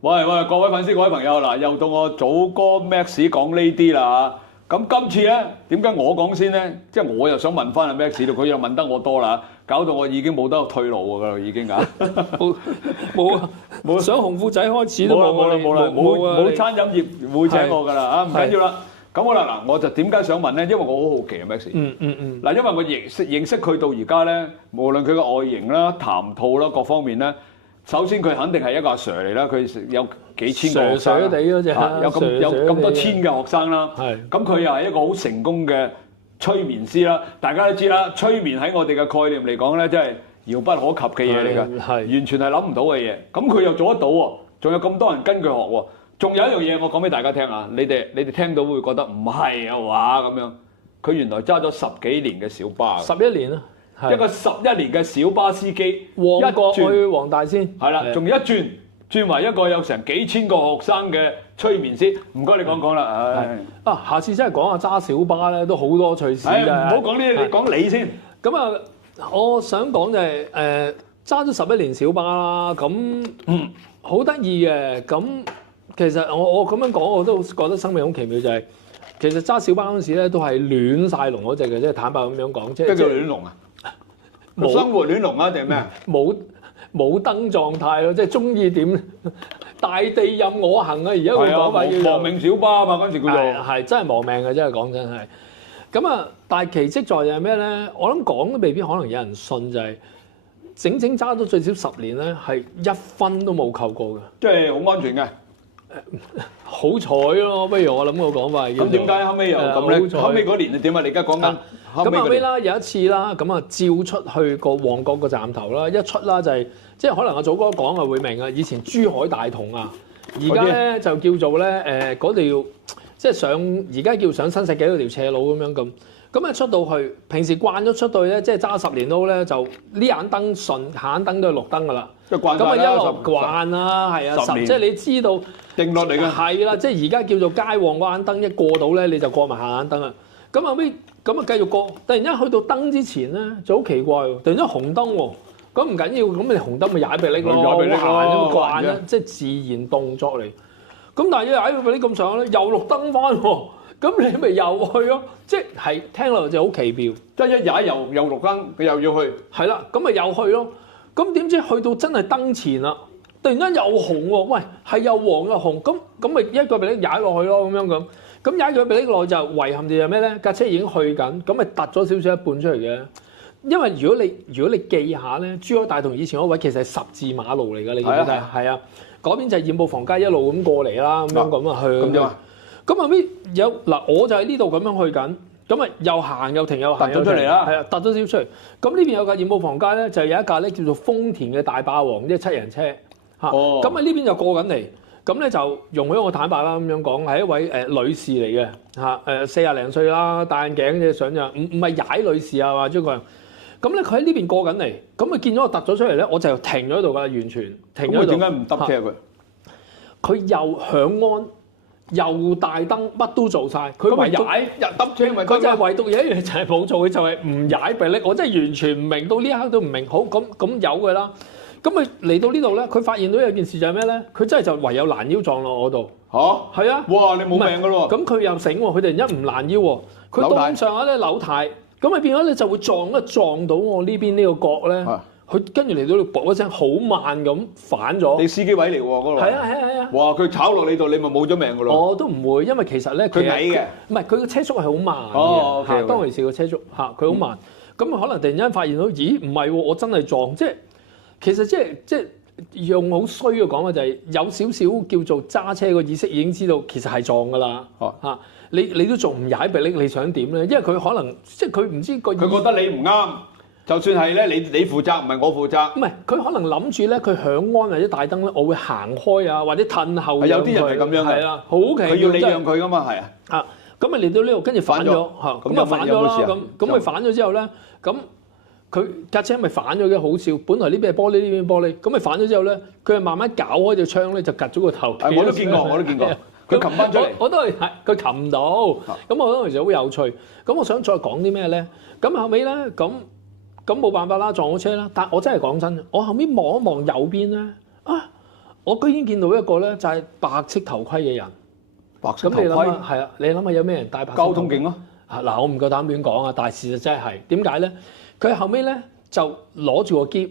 喂，各位粉絲、各位朋友，嗱，又到我祖哥 Max 講呢啲啦嚇。咁今次咧，點解我講先咧？即係我又想問翻阿 Max 度，佢又問得我多啦，搞到我已經冇得退路㗎啦，已經㗎。冇想紅褲仔開始都冇餐飲業會請我㗎啦嚇，唔緊要啦。咁好啦，嗱，我就點解想問咧？因為我好好奇啊 Max。嗱，因為我認識佢到而家咧，無論佢嘅外形啦、談吐啦各方面咧。首先佢肯定係一個阿 Sir 嚟啦，佢有幾千個學生，有咁多千嘅學生啦。咁佢又係一個好成功嘅催眠師啦。大家都知啦，催眠喺我哋嘅概念嚟講咧，真係遙不可及嘅嘢嚟㗎，完全係諗唔到嘅嘢。咁佢又做得到喎，仲有咁多人跟佢學喎。仲有一樣嘢我講俾大家聽啊，你哋聽到會覺得唔係啊話咁樣。佢原來揸咗10幾年嘅小巴，11年啦。一個11年嘅小巴司機，旺角去黃大仙，係啦，仲一轉為一個有成幾千個學生嘅催眠師。唔該，你講啦。下次真係講下揸小巴咧，都好多趣事㗎。唔好講呢啲，你講你先。咁啊，我想講就係揸咗11年小巴啦，咁好得意嘅。咁其實我咁樣講，我都覺得生命好奇妙，就係其實揸小巴嗰陣時咧，都係亂晒龍嗰隻嘅，即係坦白咁樣講，即係叫亂龍啊！生活亂龍啊，定係咩？冇燈狀態咯，即係中意點大地任我行啊！而家佢講法叫亡命小巴啊嘛，嗰陣時叫做係真係亡命嘅，真係講真係。咁啊，但係奇蹟在就係咩咧？我諗講都未必可能有人信，就係整揸咗最少10年咧，係1分都冇扣過嘅，即係好安全嘅。好彩咯，不如我諗個講法。咁點解後尾又咁咧？後尾嗰年係點啊？你而家講緊咁後尾啦，有一次啦，咁啊照出去個旺角個站頭啦，一出啦就係即係可能阿祖哥講啊會明啊，以前珠海大同啊，而家咧就叫做咧嗰條即係上而家叫上新世紀嗰條斜路咁樣咁。咁啊出到去，平時慣咗出到去咧，即係揸10年都咧，就呢眼燈順，下眼燈都係綠燈噶啦。咁啊一路慣啦，係啊，即係你知道定落嚟嘅。係啦，即係而家叫做街旺嗰眼燈一過到咧，你就過埋下眼燈啊。咁後尾咁啊繼續過，突然間去到燈之前咧就好奇怪喎，突然間紅燈喎。咁唔緊要，咁你紅燈咪踩迫力咯，行咁慣啦，即係自然動作嚟。咁但係一踩迫力咁上下咧，又綠燈翻喎。咁你咪又去咯，即係聽落就好奇妙，即係一踩又綠燈，佢又要去。係啦，咁咪又去咯。咁點知去到真係燈前啦，突然間又紅喎，喂，係又黃又紅，咁咪一個迫力踩落去咯，咁樣咁。咁踩佢迫力落就遺憾就係咩咧？架車已經去緊，咁咪突咗少少一半出嚟嘅。因為如果你記下咧，珠海大同以前嗰位其實係10字馬路嚟㗎，你記唔記得？係啊，嗰邊就係染布房街一路咁過嚟啦，咁樣咁啊去。咁點啊？咁後尾有嗱，我就喺呢度咁樣去緊，咁啊又行又停又行又出嚟啦，係啊，突咗少少出嚟。咁呢邊有架染布房街咧，就有一架咧叫做豐田嘅大霸王，即係7人車嚇。咁啊呢邊就過緊嚟，咁咧就容許我坦白啦咁樣講，係一位女士嚟嘅嚇，40零歲啦，戴眼鏡嘅相就唔係踩女士啊嘛，張國陽。咁咧佢喺呢邊過緊嚟，咁啊見咗我突咗出嚟咧，我就停咗喺度㗎，完全停咗喺度。點解唔揼車佢？佢又響安。又大燈，乜都做晒。佢唯踩又揼車，咪佢就係唯獨有一樣嘢就係冇做，佢就係唔踩迫力。我真係完全唔明，到呢一刻都唔明。好咁有嘅啦。咁佢嚟到呢度咧，佢發現到有件事就係咩咧？佢真係就唯有攔腰撞落我度。嚇！係啊！哇！你冇命㗎咯喎！咁佢又醒喎，佢突然間唔攔腰喎，佢當上下咧扭軚，咁咪變咗咧就會撞到我呢邊呢個角咧。佢跟住嚟到度，啵一聲，好慢咁反咗。你司機位嚟喎嗰度。係啊！哇！佢炒落你度，你咪冇咗命㗎咯。我都唔會，因為其實咧，佢矮嘅，唔係佢個車速係好慢嘅。嚇，當其時個車速嚇佢好慢，咁可能突然間發現到，咦唔係喎，我真係撞，即係其實即係用好衰嘅講法就係有少少叫做揸車個意識已經知道其實係撞㗎啦。嚇，你都仲唔踩迫力，你想點咧？因為佢可能即係佢唔知個。佢覺得你唔啱。就算係咧，你負責，唔係我負責。唔係，佢可能諗住咧，佢響安或者大燈咧，我會行開啊，或者褪後。有啲人係咁樣嘅。係啊，好奇。佢要你讓佢噶嘛，係啊。啊，咁咪嚟到呢度，跟住反咗嚇，咁啊反咗啦，咁佢反咗之後咧，咁佢架車咪反咗嘅，好笑。本來呢邊係玻璃，呢邊玻璃，咁咪反咗之後咧，佢係慢慢搞開隻窗咧，就趌咗個頭。我都見過，佢擒翻出嚟。我都係佢擒唔到。咁我覺得其實好有趣。咁我想再講啲咩咧？咁後尾咧，咁冇辦法啦，撞咗車啦。但我真係講真，我後面望一望右邊咧，我居然見到一個咧，就係白色頭盔嘅人。白色頭盔係啊，你諗下有咩人戴白色頭盔？交通警咯。嗱，我唔夠膽亂講啊，但係事實真係點解咧？佢後尾咧就攞住個篋，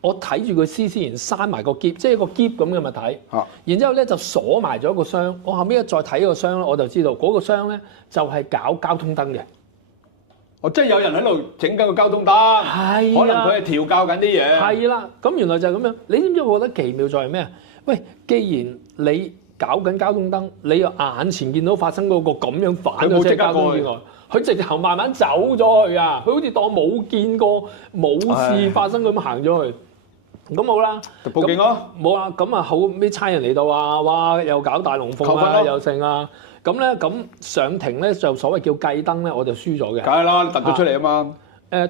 我睇住佢斯然閂埋個篋，即係一個篋咁嘅物體。然之後咧就鎖埋咗個箱。我後尾再睇個箱咧，我就知道嗰個箱咧就係搞交通燈嘅。即係有人喺度整緊個交通燈，可能佢係調校緊啲嘢。係啦，咁原來就係咁樣。你知唔知我覺得奇妙在係咩啊？喂，既然你搞緊交通燈，你又眼前見到發生嗰個咁樣反咗車交通意外，佢直頭慢慢走咗去啊！佢好似當冇見過冇事發生咁行咗去。咁好啦，就報警咯。冇啦，咁啊好咩差人嚟到啊，哇又搞大龍鳳啊，又剩啊。咁咧，咁上庭咧就所謂叫計燈咧，我就輸咗嘅。梗係啦，突咗出嚟啊嘛。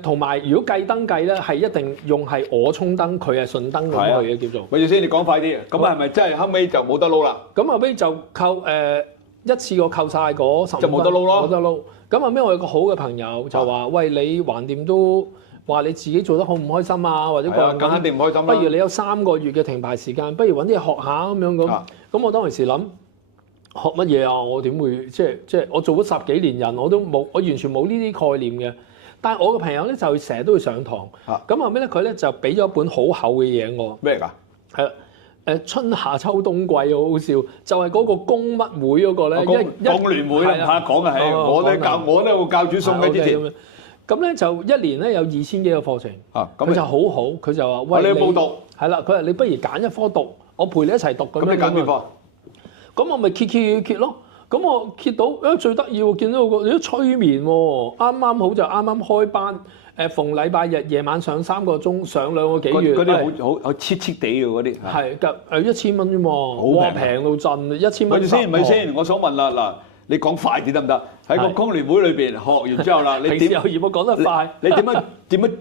同埋如果計燈計咧，係一定用係我衝燈，佢係順燈咁去嘅叫做。咪住先，你講快啲。咁係咪真係後尾就冇得撈啦？咁後尾就扣一次過扣晒嗰15分，就冇得撈咯。冇得撈。咁後尾我有個好嘅朋友就話：喂，你橫掂都話你自己做得好唔開心啊，或者咁肯定唔開心啦。不如你有3個月嘅停牌時間，不如揾啲嘢學下咁樣咁。咁我當時諗。學乜嘢啊？我點會即係我做咗10幾年人，我完全冇呢啲概念嘅。但係我個朋友咧就成日都會上堂。咁後尾咧佢咧就俾咗一本好厚嘅嘢我。咩㗎？係啦，春夏秋冬季好好笑，就係嗰個工乜會嗰個咧，工聯會啦，嚇講嘅係我都教主送俾之前。咁咧就1年咧有2000幾個課程。佢就好好，佢就話：喂，你冇讀？係啦，佢話你不如揀一科讀，我陪你一齊讀咁樣。咁你揀邊科？咁我咪揭咯，咁我揭到，最得意喎，見到個你都催眠喎，啱啱好就啱啱開班，逢禮拜日夜晚上3個鐘，上2個幾月，嗰啲好切切地嘅嗰啲，係1000蚊啫嘛，哇平到震，1000蚊。咪先，我想問啦嗱。你講快啲得唔得？喺個工聯會裏邊學完之後啦，你點有業務講得快？你點樣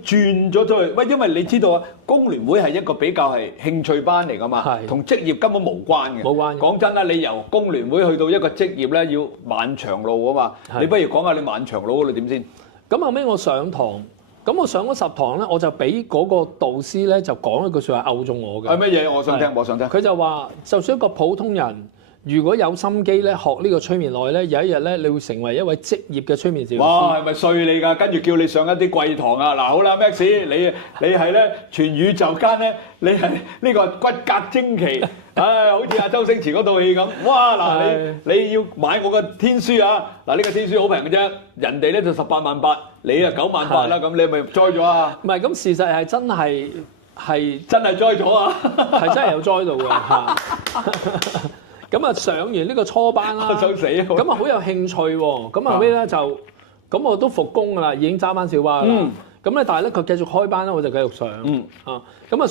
轉咗出去？喂，因為你知道啊，工聯會係一個比較係興趣班嚟噶嘛，同職業根本無關嘅。冇關。講真啦，你由工聯會去到一個職業咧，要漫長路啊嘛。你不如講下你漫長路嗰度點先？咁後尾我上堂，咁我上咗10堂咧，我就俾嗰個導師咧就講一句説話勾中我嘅。係乜嘢？我想聽，我想聽。佢就話，就算一個普通人。如果有心機咧，學呢個催眠內咧，有一日咧，你會成為一位職業嘅催眠治療師。哇，係咪衰你㗎？跟住叫你上一啲貴堂啊！嗱，好啦 ，Max，你係咧全宇宙間咧，你係呢個骨骼精奇，好似阿周星馳嗰套戲咁。哇，嗱，你要買我個天書啊！嗱，呢個天書好平嘅啫，人哋咧就18萬8，你啊9萬8啦，咁你係咪栽咗啊？唔係，咁事實係真係真係栽咗啊！係真係有栽到嘅嚇。咁啊上完呢個初班啦，想死啊！咁啊好有興趣喎，咁後尾咧就咁我都復工㗎啦，已經揸翻小巴啦。咁咧但係咧佢繼續開班咧，我就繼續上。咁啊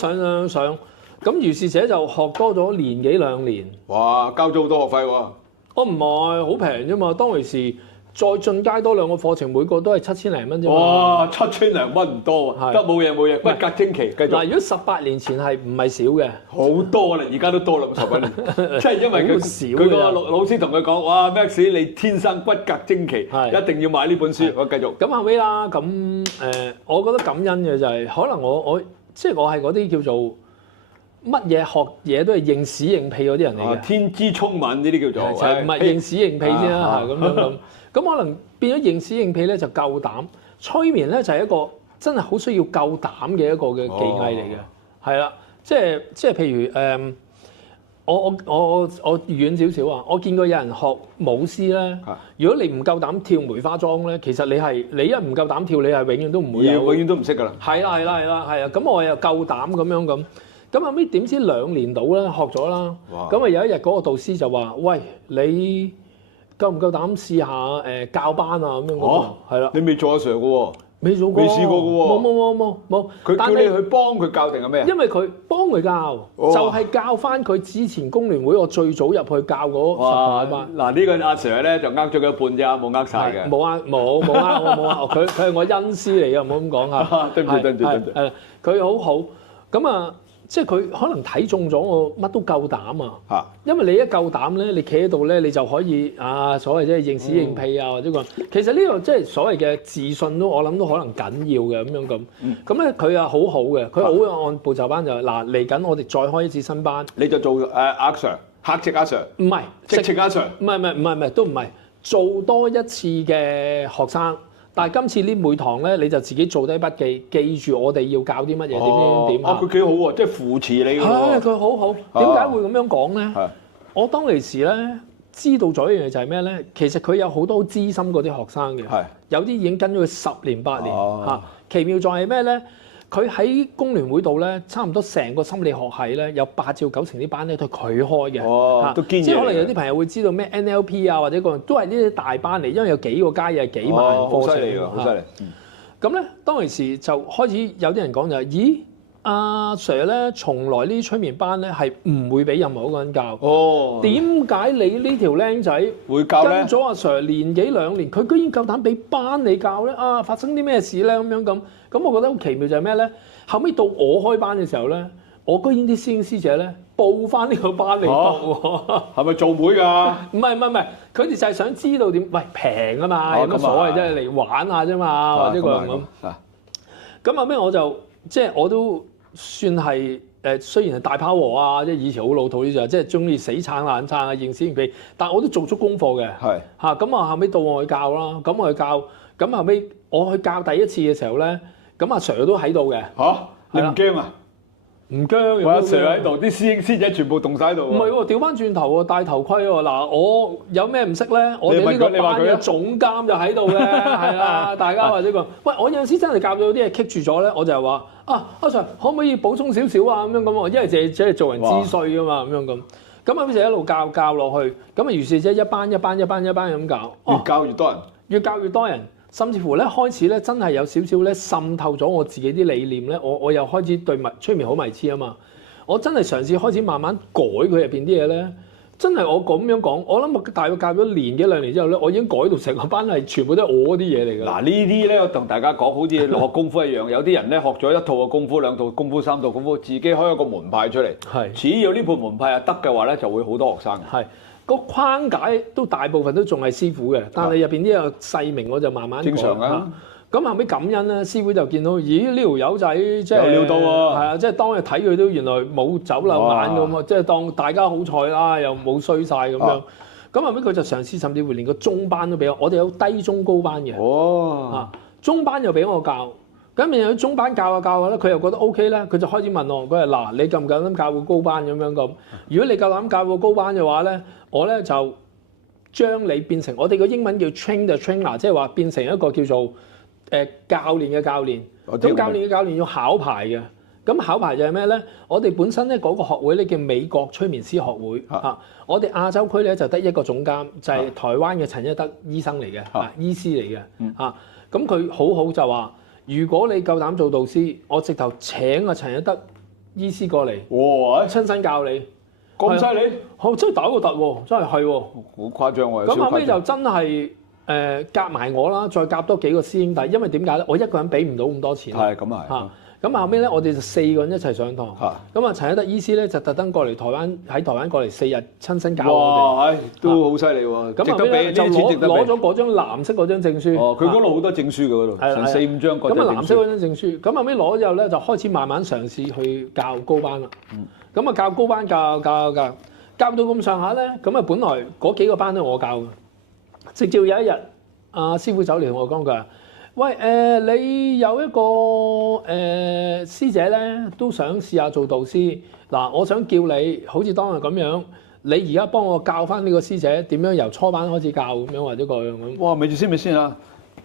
上，咁如是者就學多咗1幾2年。哇！交咗好多學費喎。我唔係好平啫嘛，當其時。再進階多2個課程，每個都係7000零蚊啫嘛。哇，7000零蚊唔多啊，得冇嘢，骨骼精奇繼續。嗱，如果18年前係唔係少嘅？好多啦，而家都多啦，10年。即係因為佢個老師同佢講，哇 ，Max 你天生骨骼精奇，一定要買呢本書。我繼續。咁後尾啦，咁我覺得感恩嘅就係，可能我即係我係嗰啲叫做乜嘢學嘢都係認屎認屁嗰啲人嚟嘅。天資聰敏呢啲叫做。唔係認屎認屁先啦，咁樣。咁可能變咗認屎認屁咧就夠膽，催眠咧就係一個真係好需要夠膽嘅一個嘅技藝嚟嘅，係啦，即係譬如我遠少少啊，我見過有人學舞獅咧，如果你唔夠膽跳梅花樁咧，其實你一唔夠膽跳，你係永遠都唔會有，永遠都唔識㗎啦。係啦，咁我又夠膽咁樣咁後尾點知2年到啦，學咗啦，咁啊有一日嗰個導師就話：喂，你夠唔夠膽試下教班啊？咁樣講，係啦。你未做阿 Sir 嘅喎？未做過。未試過嘅喎。冇。佢叫你去幫佢教定係咩？因為佢幫佢教，就係教翻佢之前工聯會我最早入去教嗰10班。嗱呢個阿 Sir 咧就呃咗佢一半啫，冇呃晒嘅。冇呃，佢係我恩師嚟嘅，唔好咁講嚇。對唔住。係佢好好。咁啊，即係佢可能睇中咗我乜都夠膽啊！嚇，因為你一夠膽咧，你企喺度咧，你就可以所謂即係應屎應屁啊或者個。其實呢個即係所謂嘅自信都，我諗都可能緊要嘅咁樣咁。咁咧佢啊好好嘅，佢好按部就班就嗱嚟緊，我哋再開一次新班。你就做阿 Sir， 客席阿 Sir， 唔係直情阿 Sir， 唔係都唔係做多一次嘅學生。但係今次呢每堂咧，你就自己做低筆記，記住我哋要教啲乜嘢，點佢幾好喎，即係扶持你㗎喎。係佢好好。點解會咁樣講咧？我當其時咧知道咗一樣嘢就係咩咧？其實佢有好多資深嗰啲學生嘅，有啲已經跟咗佢10年8年嚇。奇妙在係咩咧？佢喺工聯會度咧，差唔多成個心理學系咧，有8至9成啲班咧都係佢開嘅，都堅。即係可能有啲朋友會知道咩 NLP 啊，或者個都係呢啲大班嚟，因為有幾個階嘢幾萬人課程。好犀利㗎，好犀利。咁咧，當其時就開始有啲人講就係，咦，阿 Sir 咧，從來呢啲催眠班咧係唔會俾任何一個人教。點解你呢條僆仔會教咧？跟咗阿 Sir 年幾2年，佢居然夠膽俾班你教咧？發生啲咩事咧？咁我覺得好奇妙就係咩咧？後尾到我開班嘅時候咧，我居然啲師兄師姐咧報翻呢個班嚟讀喎。係咪做會㗎？唔係，佢哋就係想知道點？喂，平啊嘛，有乜所謂啫？嚟玩下啫嘛，或者個咁。咁後尾我就即係我都算係雖然係大拋和啊，即係以前好老土啲就即係中意死撐爛撐啊，應屎應屁，但我都做足功課嘅。咁啊後尾到我去教啦，咁我去教，咁後尾我去教第一次嘅時候咧。咁阿 Sir 都喺度嘅。你唔驚啊？唔驚。阿 Sir 喺度，啲師兄師姐全部動晒喺度。唔係喎，調翻轉頭喎，戴頭盔喎。嗱，我有咩唔識咧？我哋呢個班嘅總監就喺度嘅，係啊，大家或者個。喂，我有陣時真係教到啲嘢棘住咗咧，我就係話阿 Sir 可唔可以補充少少啊？咁樣咁，因為淨係做人資稅㗎嘛，咁樣咁。咁後尾就一路教落去，咁啊於是即係一班咁教。越教越多人。越教越多人。甚至乎咧，開始咧真係有少少咧滲透咗我自己啲理念咧，我又開始對催眠好迷痴啊嘛！我真係嘗試開始慢慢改佢入邊啲嘢咧，真係我咁樣講，我諗我大約教咗年幾2年之後咧，我已經改到成個班係全部都係我啲嘢嚟㗎。嗱呢啲咧，我同大家講，好似學功夫一樣，有啲人咧學咗一套嘅功夫、2套功夫、3套功夫，自己開一個門派出嚟。只要呢盤門派係得嘅話咧，就會好多學生。個框解都大部分都仲係師傅嘅，但係入邊啲個細明我就慢慢正常啊。咁後尾感恩咧，師傅就見到，咦呢條友仔即係有料到喎。係啊，即係當日睇佢都原來冇走漏眼咁啊，即係當大家好彩啦，又冇衰晒咁樣。咁後尾佢就嘗試，甚至乎連個中班都俾我哋有低中高班嘅。中班又俾我教。咁然後中班教下咧，佢又覺得 OK 咧，佢就開始問我，佢話嗱，你夠唔夠膽教個高班咁樣咁？如果你夠膽教個高班嘅話咧，我咧就將你變成我哋個英文叫 train the trainer，即係話變成一個叫做教練嘅教練。咁教練嘅教練要考牌嘅。咁考牌就係咩咧？我哋本身咧嗰個學會咧叫美國催眠師學會嚇。我哋亞洲區咧就得一個總監，就係台灣嘅陳一德醫生嚟嘅，醫師嚟嘅嚇。咁佢好好就話。如果你夠膽做導師，我直頭請阿陳一德醫師過嚟，親身教你，咁犀利？真係打個突喎，真係喎，好誇張喎！咁後尾就真係夾埋我啦，再夾多幾個師兄弟，因為點解咧？我一個人俾唔到咁多錢。係咁啊！咁後尾咧，我哋就4個人一齊上堂。咁啊，陳一德醫師咧就特登過嚟喺台灣過嚟4日親身教我哋。都好犀利喎！咁後尾就攞咗嗰張藍色嗰張證書。佢嗰度好多證書嘅嗰度，成4-5張嗰張證書。咁啊，藍色嗰張證書。咁後尾攞咗之後咧，就開始慢慢嘗試去教高班啦。咁啊，教高班教到咁上下咧，咁啊，本來嗰幾個班都係我教嘅。直至有一日，阿師傅走嚟同我講佢話。喂，你有一個師姐咧，都想試下做導師。嗱，我想叫你好似當日咁樣，你而家幫我教翻呢個師姐點樣由初班開始教咁樣，或者個樣咁。哇，咪住先啊！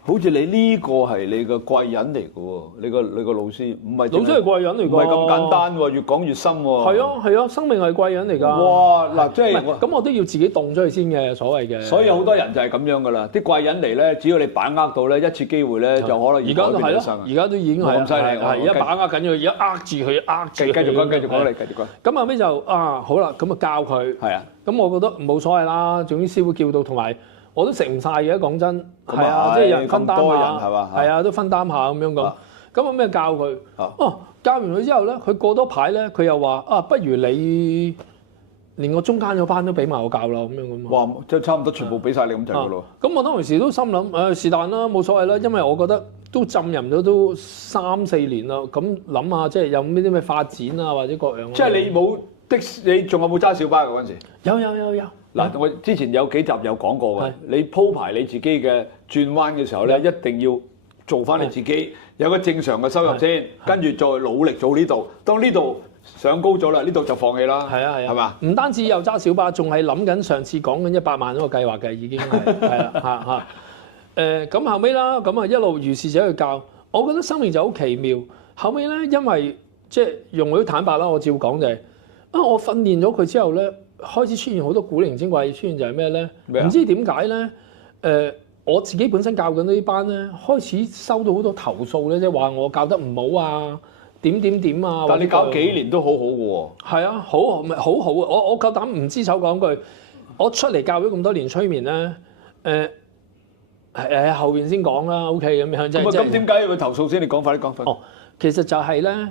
好似你呢個係你個貴人嚟嘅喎，你個老師唔係老師係貴人嚟㗎，唔係咁簡單喎，越講越深喎。係啊，生命係貴人嚟㗎。哇！嗱，即係咁我都要自己動咗佢先嘅，所謂嘅。所以好多人就係咁樣㗎啦，啲貴人嚟咧，只要你把握到咧一次機會咧，就可能而家都係咯，而家都已經係咁犀利。係而家把握緊佢，而家握住佢，繼續講嚟，繼續講。咁後尾就好啦，咁啊教佢。係啊。咁我覺得冇所謂啦，總之師傅叫到同埋。我都食唔晒嘅，講真，係啊，即係有人分擔下，係啊，都分擔下咁樣咁。咁我咩教佢？教完佢之後咧，佢過多排咧，佢又話啊，不如你連個中間嗰班都俾埋我教啦，咁樣咁。哇！即係差唔多全部俾晒你咁滯噶咯。咁我當其時都心諗是但啦，冇所謂啦，因為我覺得都浸淫咗都3-4年啦。咁諗下即係有咩啲咩發展啊，或者各樣。即係你冇的士，你仲有冇揸小巴嗰陣時？有。嗱，我之前有幾集有講過嘅，你鋪排你自己嘅轉彎嘅時候咧，一定要做翻你自己有個正常嘅收入先，跟住再努力做呢度。當呢度上高咗啦，呢度就放棄啦。係啊，係嘛？唔單止有揸小巴，仲係諗緊上次講緊100萬嗰個計劃嘅，已經係啦咁後尾啦，咁啊一路如是者去教，我覺得生命就好奇妙。後尾咧，因為即係用佢坦白啦，我照講就係我訓練咗佢之後咧，開始出現好多古靈精怪嘅出現，就係咩咧？唔知點解咧？我自己本身教緊呢班咧，開始收到好多投訴咧，即係話我教得唔好啊，點啊。但係你教幾年都好好嘅喎。係啊，好好啊！我夠膽唔知醜講句，我出嚟教咗咁多年催眠咧，後邊先講啦 ，OK 咁樣。咁點解要佢投訴先？你講快啲講快。其實就係咧，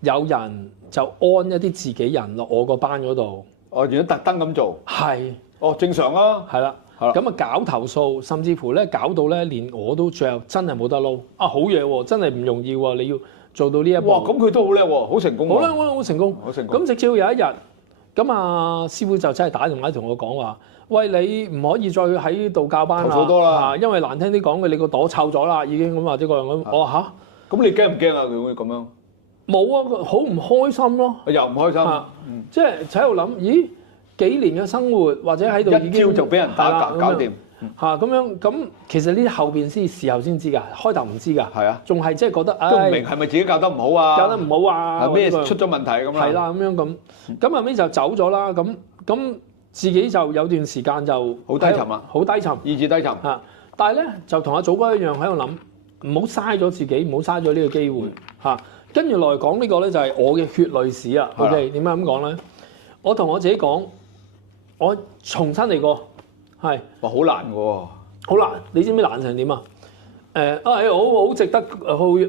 有人就安一啲自己人落我個班嗰度。原來特登咁做。係。正常啊。係啦。咁啊搞投訴，甚至乎咧搞到咧連我都最後真係冇得撈。好嘢喎，真係唔容易喎，你要做到呢一步。哇！咁佢都好叻喎，好成功。好啦，好成功。咁直至有一日，咁啊師傅就真係打電話同我講話，喂，你唔可以再喺度教班啦。投訴多啦。因為難聽啲講嘅，你個朵臭咗啦，已經咁或者個樣咁。我話嚇，咁你驚唔驚啊？佢會咁樣？冇啊，好唔開心咯。又唔開心。即係喺度諗，咦？幾年嘅生活或者喺度已經一朝就俾人打搞掂咁樣咁，其實呢啲後邊事後先知㗎，開頭唔知㗎。係啊，仲係即係覺得都唔明係咪自己教得唔好啊？教得唔好啊？咩出咗問題咁啊？係啦，咁樣咁後尾就走咗啦。咁自己就有段時間就好低沉啊，好低沉，意志低沉。但係咧就同阿祖哥一樣喺度諗，唔好嘥咗自己，唔好嘥咗呢個機會跟住來講呢個咧就係我嘅血淚史啊。OK，點解咁講咧？我同我自己講。我重新嚟過，係哇，好難喎！好難，你知唔知難成點啊？好值得去，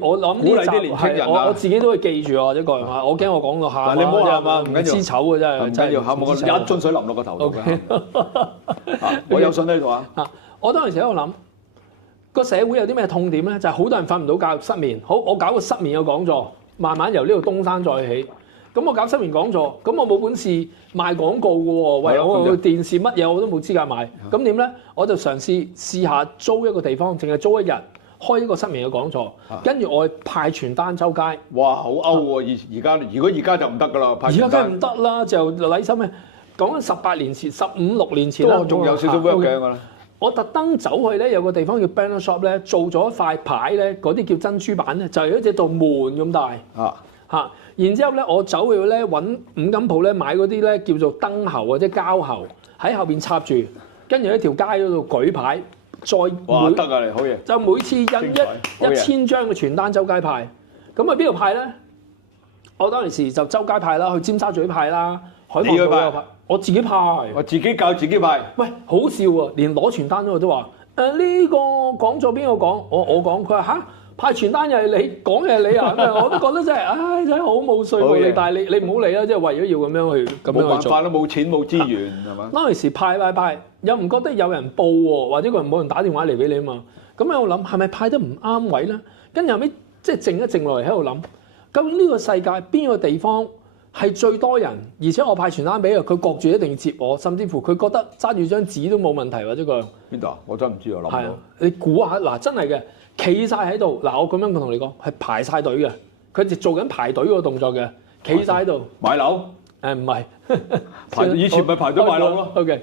我諗呢集係我自己都會記住啊，或者個人嚇，我驚我講到喊。你唔好喊啊，唔緊要。知醜嘅真係，唔緊要，喊我一樽水淋落個頭度嘅。我有信喺度啊！我當時喺度諗，個社會有啲咩痛點咧？就係好多人瞓唔到覺，失眠。好，我搞個失眠嘅講座，慢慢由呢度東山再起。咁我搞失眠講座，咁我冇本事賣廣告嘅喎，喂，我電視乜嘢我都冇資格賣，咁點咧？我就試下租一個地方，淨係租一日，開一個失眠嘅講座，跟住我派傳單周街。哇，好 out 喎！如果而家就唔得㗎啦，而家梗係唔得啦，就禮心咩？講緊18年前、15-16年前啦，仲有少少 work 嘅㗎啦。我特登走去咧，有個地方叫 Banner Shop 咧，做咗一塊牌咧，嗰啲叫珍珠板咧，就係一隻道門咁大。然之後咧，我走去咧揾五金鋪咧買嗰啲咧叫做燈喉或者膠喉，喺後邊插住，跟住喺條街嗰度舉牌，再得啊你好嘢！就每次印1000張嘅傳單周街派，咁啊邊度派咧？我當時就周街派啦，去尖沙咀派啦，海傍道派，我自己派，我自己教自己派。喂，好笑喎！連攞傳單嗰個都話：呢個講座邊個講？我講，佢話嚇。派傳單又係你，講又係你啊！我都覺得真係，真係好冇說服力。但係你唔好理啦，即係為咗要咁樣去咁樣去做。冇辦法啦，冇錢冇資源係嘛？當時派，又唔覺得有人報喎，或者佢冇人打電話嚟俾你啊嘛。咁喺度諗係咪派得唔啱位咧？跟住後尾即係靜一靜落嚟喺度諗，究竟呢個世界邊個地方係最多人，而且我派傳單俾佢，佢焗住一定要接我，甚至乎佢覺得揸住張紙都冇問題或者個邊度啊？我真係唔知啊，諗唔到。你估下嗱，真係嘅。企晒喺度，嗱我咁樣同你講，係排晒隊嘅，佢哋做緊排隊嗰個動作嘅，企晒喺度買樓，唔係，以前咪排隊買樓咯。OK，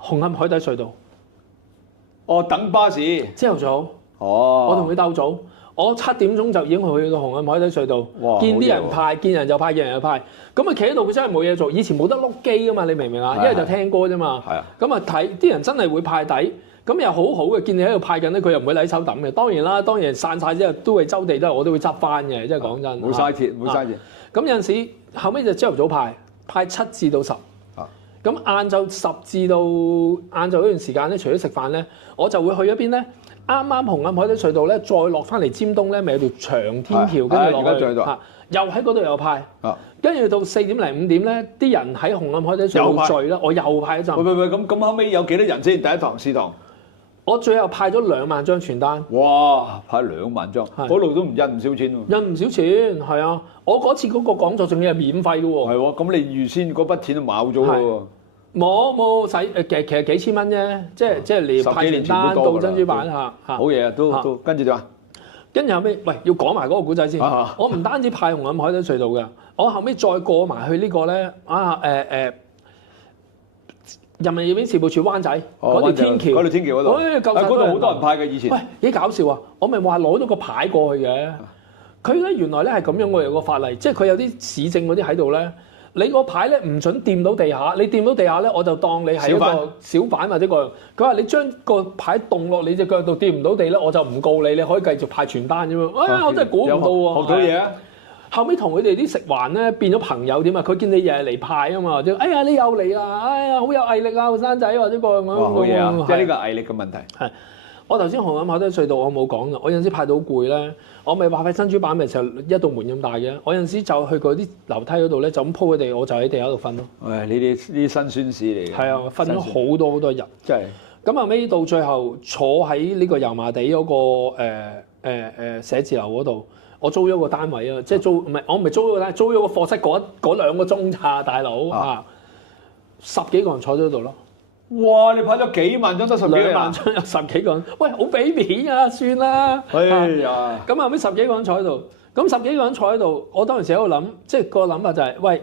紅磡海底隧道，等巴士，朝頭早，我同佢鬥早，我7點鐘就已經去到紅磡海底隧道，見啲人派，見人就派，見人就派，咁啊企喺度，佢真係冇嘢做，以前冇得碌機噶嘛，你明唔明啊？一係就聽歌啫嘛，咁啊睇啲人真係會派底。咁又好好嘅，見你喺度派緊咧，佢又唔會禮手抌嘅。當然啦，當然散晒之後都會周地都係我都會執翻嘅，即係講真。冇嘥錢，冇嘥錢。咁有陣時後尾就朝頭早派7至到10。咁晏晝10至到晏晝嗰段時間咧，除咗食飯咧，我就會去一邊咧啱啱紅磡海底隧道咧，再落翻嚟尖東咧，咪有條長天橋，跟住落去又喺嗰度又派，跟住到4點零5點咧，啲人喺紅磡海底隧道聚啦，我又派一陣。喂，咁後尾有幾多人先？第一堂試堂，我最後派咗2萬張傳單。哇！派2萬張，嗰度都唔印唔少錢喎。印唔少錢，係啊！我嗰次嗰個講座仲要係免費嘅喎。係喎，咁你預先嗰筆錢都冇咗喎。冇使其實幾千蚊啫，即係連派傳單到珍珠版嚇。好嘢啊，都跟住就話。跟住後尾，喂，要講埋嗰個古仔先。我唔單止派紅磡海底隧道嘅，我後尾再過埋去呢個咧人民郵便事務處灣仔嗰條天橋，嗰度，嗰度好多人派嘅以前。喂，幾搞笑啊！我咪話攞咗個牌過去嘅，佢咧原來咧係咁樣嘅有個法例，即係佢有啲市政嗰啲喺度咧。你個牌咧唔準掂到地下，你掂到地下咧，我就當你係一個小販或者個。佢話你將個牌棟落你隻腳度掂唔到地咧，我就唔告你，你可以繼續派傳單啫嘛。我真係估唔到喎。學到嘢啊！後尾同佢哋啲食環咧變咗朋友點啊？佢見你日日嚟派啊嘛，即係哎呀你又嚟啦，哎呀好有毅力啊後生仔或者個咁。好嘢啊！即係呢個毅力嘅問題。係。我頭先紅磡海底隧道我冇講㗎，我有陣時派到好攰咧，我咪話喺珍珠板咪就一道門咁大嘅，我有陣時就去嗰啲樓梯嗰度咧就咁鋪佢哋，我就喺地下度瞓咯。誒呢啲辛酸史嚟嘅。係啊，瞓咗好多日。真係。咁後尾到最後坐喺呢個油麻地嗰個寫字樓嗰度，我租咗個單位啊，即係租我唔係租咗個單位，租咗個課室嗰2個鐘咋，大佬嚇，10幾個人坐咗喺度咯。哇！你派咗幾萬張得10幾個人，2萬張有10幾個人，喂，好俾面啊，算啦。哎呀！咁後尾10幾個人坐喺度，咁10幾個人坐喺度，我當時喺度諗，即係個諗法就係，喂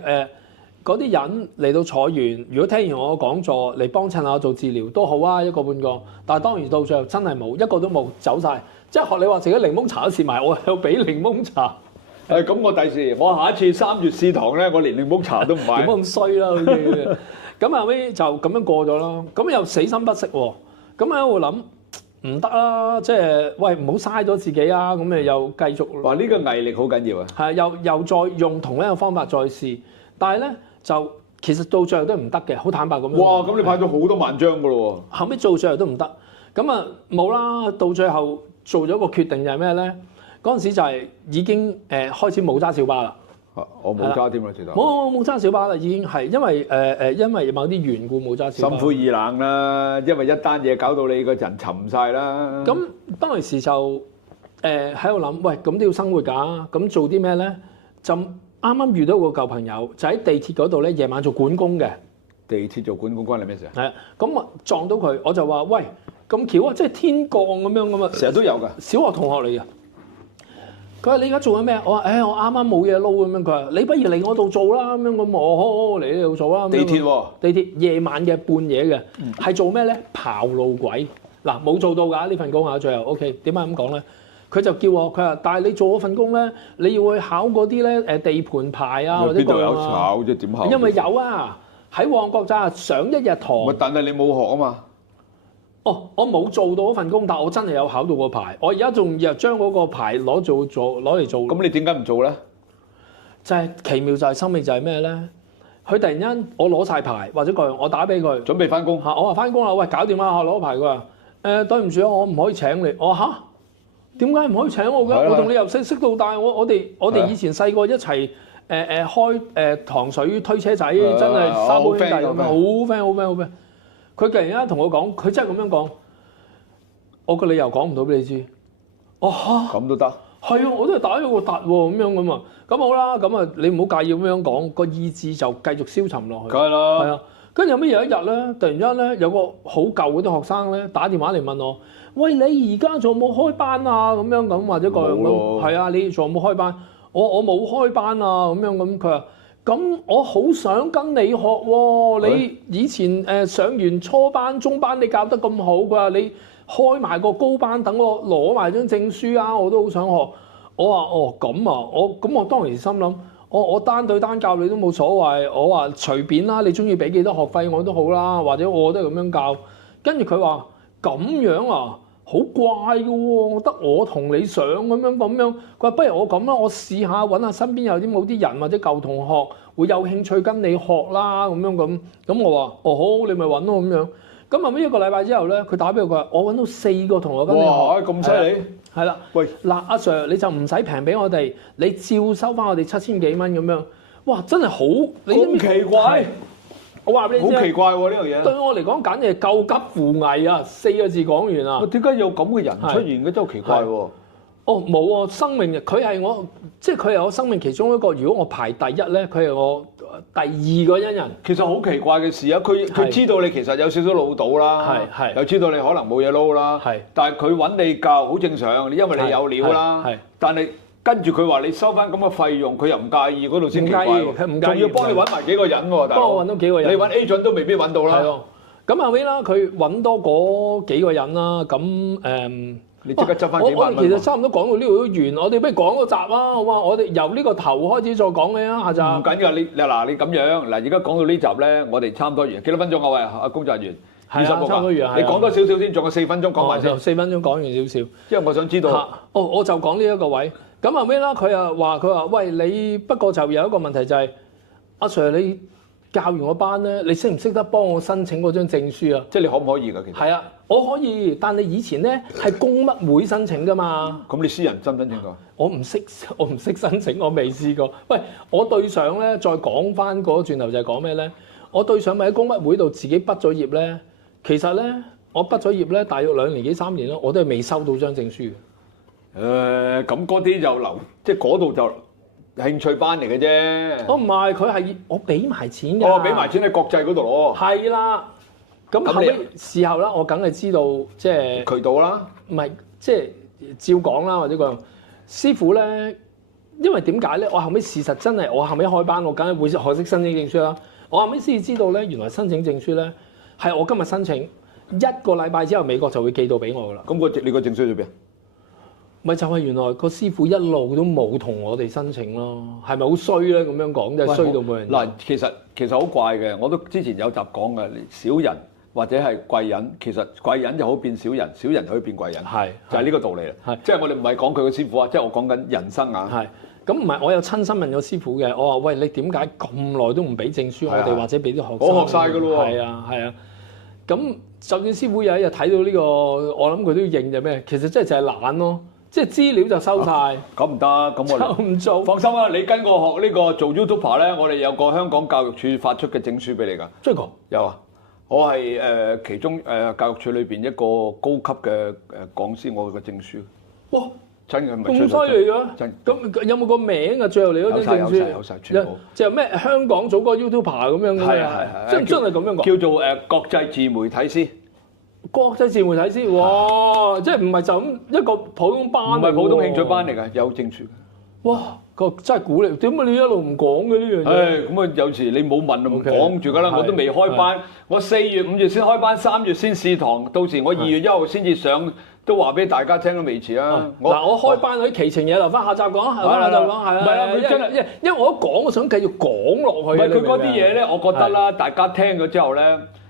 嗰啲人嚟到坐完，如果聽完我講座嚟幫襯下我做治療都好啊，1個半個。但係當然到最後真係冇，1個都冇，走晒。即係學你話，自己檸檬茶都試埋，我又俾檸檬茶。咁我第時我下一次3月試堂咧，我連檸檬茶都唔買。點解咁衰啦？好似咁後尾就咁樣過咗咯。咁又死心不息喎。咁喺度諗唔得啦，即係喂唔好嘥咗自己啊！咁咪又繼續。話呢個毅力好緊要啊。係又再用同一個方法再試，但係咧就其實到最後都唔得嘅，好坦白咁樣。哇！咁你派咗好多萬張噶咯喎。後尾做最後都唔得，咁啊冇啦。到最後做咗個決定就係咩咧？嗰陣時就係已經開始冇揸小巴啦。我冇揸添啦，其實。冇揸小巴啦，已經係因為某啲緣故冇揸小巴。心灰意冷啦，因為一單嘢搞到你個人沉晒啦。咁當其時就喺度諗，喂，咁都要生活㗎，咁做啲咩咧？就啱啱遇到個舊朋友，就喺地鐵嗰度咧，夜晚做管工嘅。地鐵做管工關你咩事啊？係啊，咁撞到佢，我就話：喂，咁巧啊，即係天降咁樣啊！成日都有㗎。小學同學嚟嘅。佢話：你而家做緊咩？我話：我啱啱冇嘢撈咁樣。佢話：你不如嚟我度做啦咁樣咁。我好嚟呢度做啦。地鐵喎，地鐵夜晚嘅半夜嘅，係做咩咧？刨路軌嗱，冇做到㗎呢份工啊！最後 OK，點解咁講咧？佢就叫我，佢話：但係你做嗰份工咧，你要去考嗰啲咧地盤牌啊，或者邊度有考啫？點考？因為有啊，喺旺角咋上1日堂。但係你冇學啊嘛。我冇做到嗰份工，但我真係有考到個牌。我而家仲要將嗰個牌攞嚟做。咁你點解唔做咧？就係奇妙，就係生命，就係咩咧？佢突然間我攞晒牌或者個樣，我打俾佢，準備翻工。我話翻工啦，喂，搞掂啦，攞牌。佢話對唔住啊，我唔可以請你。我話點解唔可以請我嘅？我同你由細識到大，我哋以前細個一齊開糖水推車仔，真係三寶兄弟咁樣，好 friend。佢突然間同我講，佢真係咁樣講，我個理由講唔到俾你知。咁都得？係啊，我都係打咗個突喎，咁啊。咁好啦，咁啊，你唔好介意咁樣講，個意志就繼續消沉落去。梗係啦。係啊，跟住有咩有一日咧，突然間咧有個好舊嗰啲學生咧打電話嚟問我：喂，你而家仲有冇開班啊？咁樣咁或者個樣咁。係啊，你仲有冇開班？我冇開班啊，咁樣咁。佢話：咁我好想跟你學喎，你以前上完初班、中班你教得咁好，佢話你開埋個高班，等我攞埋張證書啊，我都好想學。我話：咁啊，我當時心諗，我單對單教你都冇所謂，我話隨便啦，你中意俾幾多學費我都好啦，或者我都係咁樣教。跟住佢話：咁樣啊？好怪嘅喎，得我同你上咁樣。佢話不如我咁啦，我試下揾下身邊有啲冇啲人或者舊同學會有興趣跟你學啦咁。咁我話好，你咪揾咯咁樣。咁後尾1個禮拜之後咧，佢打俾我，佢話我揾到4個同學跟你學。哇！咁犀利！係啦，喂，嗱阿 Sir 你就唔使平俾我哋，你照收翻我哋7000幾蚊咁樣。哇！真係好，咁奇怪。我話俾你知，好奇怪喎呢樣嘢。對我嚟講，簡直係救急扶危啊！4個字講完啊。點解有咁嘅人出現嘅？真係奇怪喎。哦，冇喎，生命佢係我，即係佢係我生命其中一個。如果我排第1咧，佢係我第2個恩人。其實好奇怪嘅事啊！佢知道你其實有少少老到啦，又知道你可能冇嘢撈啦，但係佢揾你教好正常，因為你有料啦。但係跟住佢話你收翻咁嘅費用，佢又唔介意，嗰度先奇怪喎。仲要幫你揾埋幾個人喎，大佬。幫我揾到幾個人。你揾 agent 都未必揾到啦。係咯。咁後尾啦，佢揾多嗰幾個人啦，咁你即刻執翻幾萬蚊。我哋其實差唔多講到呢度都完，我哋不如講個集啊，好嘛？我哋由呢個頭開始再講嘅啊，下集。唔緊要，你咁樣嗱，而家講到呢集咧，我哋差唔多完，幾多分鐘啊？喂，阿工作人員，26啊，差唔多完。你講多少少先，仲有4分鐘講埋先。4分鐘講完少少，因為我想知道。我就講呢一個位。咁後尾啦，佢話，喂，你不過就有一個問題就係，阿 Sir 你教完我班咧，你識唔識得幫我申請嗰張證書啊？即係你可唔可以㗎？其實係啊，我可以，但你以前咧係公乜會申請㗎嘛？咁你私人申唔申請過？我唔識申請，我未試過。喂，我對上咧，再講翻嗰轉頭就係講咩咧？我對上咪喺公乜會度自己畢咗業咧，其實咧我畢咗業咧，大約2年幾3年咯，我都係未收到張證書。咁嗰啲就留，即係嗰度就興趣班嚟嘅啫。我唔係，佢係我俾埋錢㗎。俾埋錢喺國際嗰度攞。係啦。咁後尾事後啦，我梗係知道即係渠道啦。唔係，即係照講啦，或者個師傅咧，因為點解咧？我後尾事實真係，我後尾開班，我梗係會學識申請證書啦。我後尾先至知道咧，原來申請證書咧係我今日申請1個禮拜之後，美國就會寄到俾我㗎啦。咁你個證書喺邊啊？咪就係原來個師傅一路都冇同我哋申請咯，係咪好衰咧？咁樣講真係衰到冇人。嗱，其實好怪嘅，我都之前有集講嘅，小人或者係貴人，其實貴人就好變小人，小人就可以變貴人，就係呢個道理啦。即係我哋唔係講佢個師傅啊，即係我講緊人生啊。係，咁唔係我有親身問咗師傅嘅，我話喂，你點解咁耐都唔俾證書我哋，或者俾啲學生？我學晒㗎咯喎。係啊。咁就算師傅有一日睇到呢個，我諗佢都要認就咩？其實真係就係懶咯。即係資料就收晒，咁唔得，咁我哋唔做。放心啦，你跟我學呢個做 YouTuber 咧，我哋有個香港教育署發出嘅證書俾你㗎。真係㗎？有啊，我係其中教育署裏邊一個高級嘅講師，我嘅證書。哇！真嘅唔係咁犀利㗎？真。咁有冇個名啊？最後你嗰張證書有晒全部。就咩香港組個 YouTuber 咁樣㗎？係。真係咁樣講。叫做國際自媒體師。國際自媒體師，哇！即係唔係就咁一個普通班？唔係普通興趣班嚟㗎，有證書。哇！個真係鼓勵，點解你一路唔講嘅呢樣嘢？咁啊，有時你冇問就唔講住㗎啦。我都未開班，我4月、5月先開班，3月先試堂，到時我2月1號先至上，都話俾大家聽都未遲啊！嗱，我開班嗰啲奇情嘢留翻下集講，下集講係啊。唔係啊，佢真係因為我一講，我想繼續講落去。唔係佢嗰啲嘢咧，我覺得啦，大家聽咗之後咧。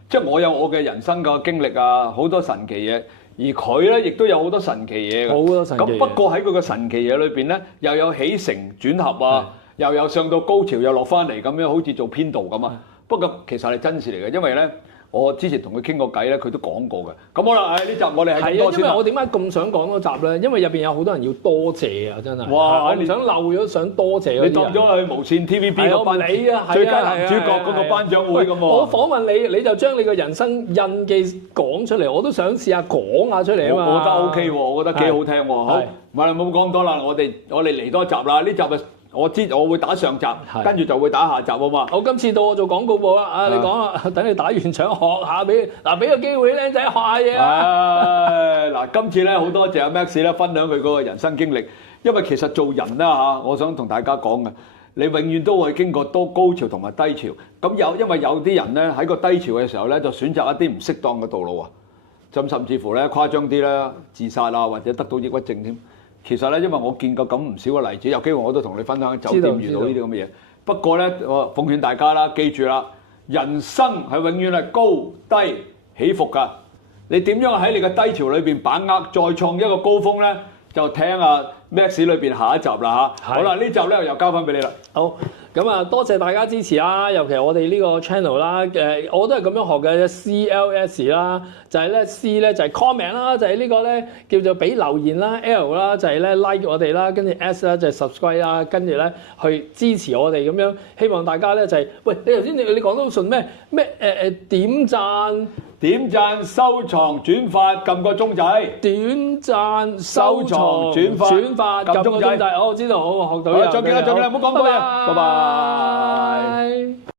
即係我有我嘅人生嘅經歷啊，好多神奇嘢，而佢咧亦都有好多神奇嘢嘅。好多神奇嘢。咁不過喺佢嘅神奇嘢裏邊咧，又有起承轉合啊，又有上到高潮又落翻嚟咁樣，好似做編導咁啊。不過其實係真事嚟嘅，因為咧。我之前同佢傾過偈咧，佢都講過嘅。咁好啦，呢集我哋係咁多先。因為我點解咁想講嗰集咧？因為入邊有好多人要多謝啊，真係。哇！我唔想漏咗，想多謝嗰啲人。你當咗去無線 TVB 個頒獎最佳男主角嗰個頒獎會咁喎。我訪問你，你就將你個人生印記講出嚟，我都想試下講下出嚟啊嘛。我覺得 OK 喎，我覺得幾好聽喎。好，唔係冇講咁多啦，我哋嚟多集啦。呢集啊〜我知我會打上集，跟住就會打下集啊嘛。好，今次到我做廣告部啦。你講啊，等你打完場學下俾個機會啲僆仔學下嘢啊。今次咧好多謝阿 Max 咧分享佢嗰個人生經歷，因為其實做人啦嚇，我想同大家講嘅，你永遠都會經過多高潮同埋低潮。咁因為有啲人咧喺個低潮嘅時候咧，就選擇一啲唔適當嘅道路啊，咁甚至乎咧誇張啲咧自殺啊，或者得到抑鬱症添。其實咧，因為我見過咁唔少嘅例子，有機會我都同你分享喺酒店遇到呢啲咁嘅嘢。不過咧，我奉勸大家啦，記住啦，人生係永遠係高低起伏㗎。你點樣喺你嘅低潮裏邊把握，再創一個高峰咧？就聽阿 Max 裏邊下一集啦嚇。好啦，呢集咧又交翻俾你啦。好。咁啊，多謝大家支持啦，尤其係我哋呢個 channel 啦，我都係咁樣學嘅 CLS 啦，就係咧 C 咧就係 comment 啦，就係呢個咧叫做俾留言啦 ，L 啦就係咧 like 我哋啦，跟住 S 啦就係 subscribe 啦，跟住咧去支持我哋咁樣，希望大家咧就係、喂，你頭先你講到順咩點讚、收藏、轉發，撳個鐘仔。點讚、收藏、轉發、撳個鐘仔。我知道，好學到。再見啦，唔好講多嘢，拜拜。